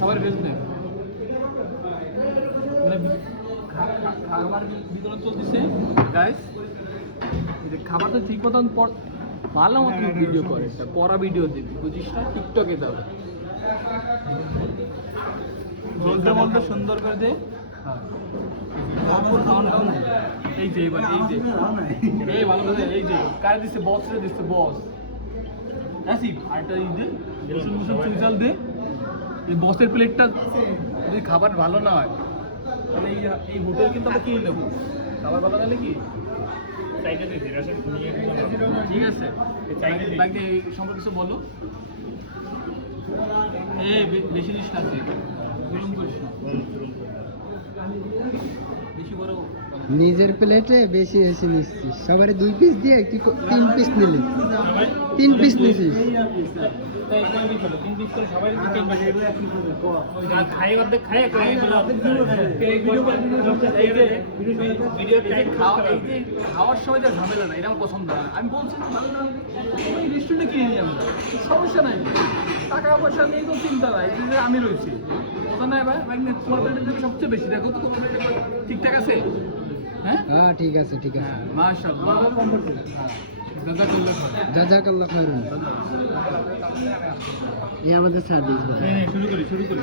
সবার ভেজ নেই খাবার বিতরণ চলতেছে গাইস খাবার তো ঠিক মতন ভালো মতো ভিডিও করে একটা পড়া ভিডিও দিবি বুঝিস না টিকটকে দাও বলতে বলতে সুন্দর করে দে এই যে এবার এই ভালো করে এই যে কারে দিচ্ছে বস রে দিচ্ছে বস আসিফ আরেকটা এই দে চুইচাল দে এই বসের প্লেটটা যদি খাবার ভালো না হয় তাহলে এই হোটেল কিন্তু আমরা কিনে নেবো খাবার ভালো নাহলে কি ঠিক আছে তাকে সম্পর্কে কিছু বলো বেশি জিনিস না বিলম্ব করিস না বেশি বড় নিজের প্লেটে বেশি এসে নিচ্ছিস সবারে 2 পিস দিয়ে 3 পিস নিলি 3 পিস নিছিস খাওয়ার সময় যা ঝামেলা না এটা আমার পছন্দ না আমি বলছি রেস্টুরেন্টে কিনে নিয়ে যাবো সমস্যা নাই টাকা পয়সা নেই তো চিন্তা নাই যে আমি রয়েছি কথা নাই ভাই তোমার প্লেটের সবচেয়ে বেশি দেখো তো তোমার ঠিকঠাক আছে হ্যাঁ ঠিক আছে মাশাআল্লাহ জাযাকাল্লাহ খাইরান এই আমাদের সার্ভিস শুরু করি